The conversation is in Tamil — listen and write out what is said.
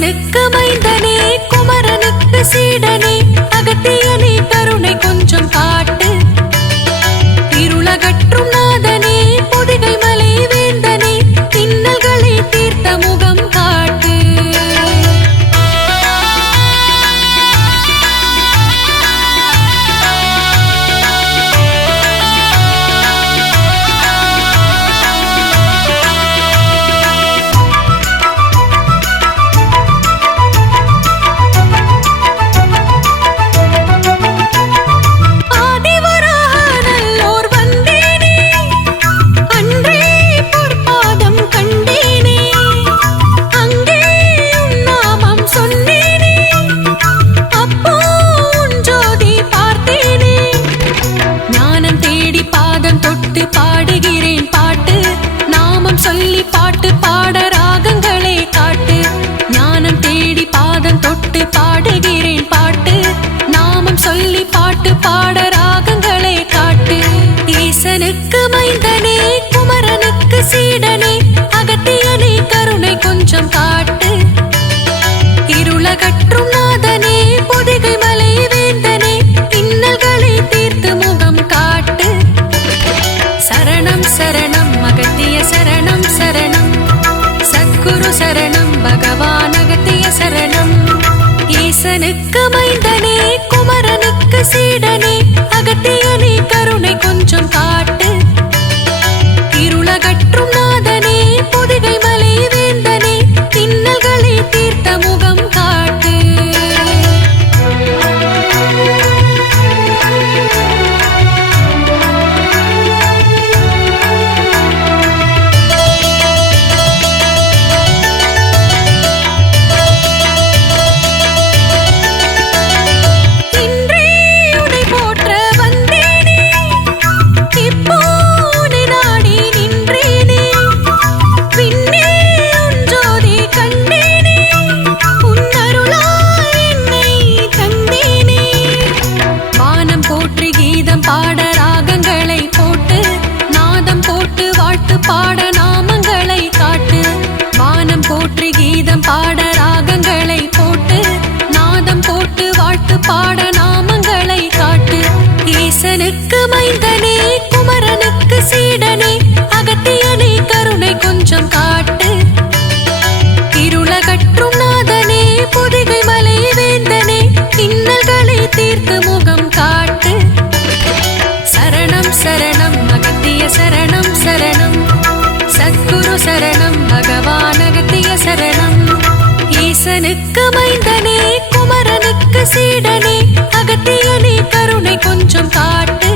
குமரனுக்கு மைந்தனே குமரனுக்கு சீடனே அகத்தியனே. குரு சரணம் பகவான் அகத்திய சரணம். ஈசனுக்கு மைந்தனே குமரனுக்கு சீடனே பாட நாமங்களை காட்டு. வானம் போற்றி கீதம் பாட ராகங்களை போட்டு. நாதம் போட்டு வாழ்த்து பாட நாமங்களை காட்டு. ஈசனுக்கு மைந்தனே குமரனுக்கு சீடனே அகத்தியனே கருணை கொஞ்சம் காட்டு. சரணம் பகவானகத்திய சரணம். ஈசனுக்கு மைந்தனே குமரனுக்கு சீடனே அகத்தியனே கருணை கொஞ்சம் காட்டு.